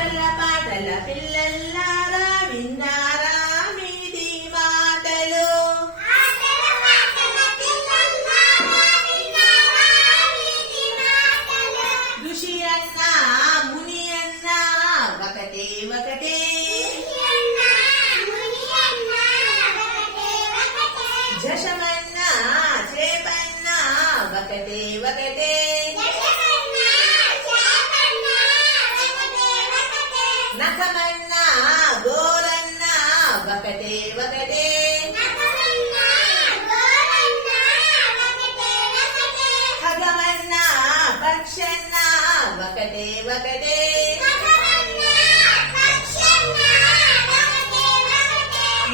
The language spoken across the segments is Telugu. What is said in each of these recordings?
ఆటల పాటల పిల్లల్లారా విన్నారా మీది మాటలు ఋషి అన్న ముని అన్న ఒకటే ఒకటే జషమన్న పక్షన్న ఒకటే ఒకటే.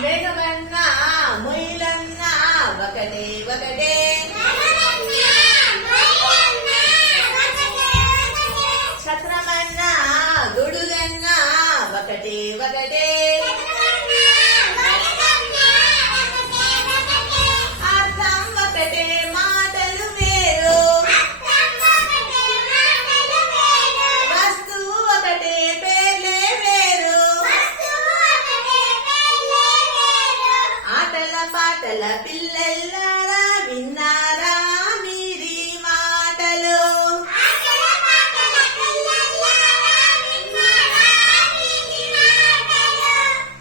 మేఘమన్న మొయిలన్న ఒకటే ఒకటే. ఛత్రమన్న గొడుగన్న ఒకటే ఒకటే. పాటల పిల్లల్లా.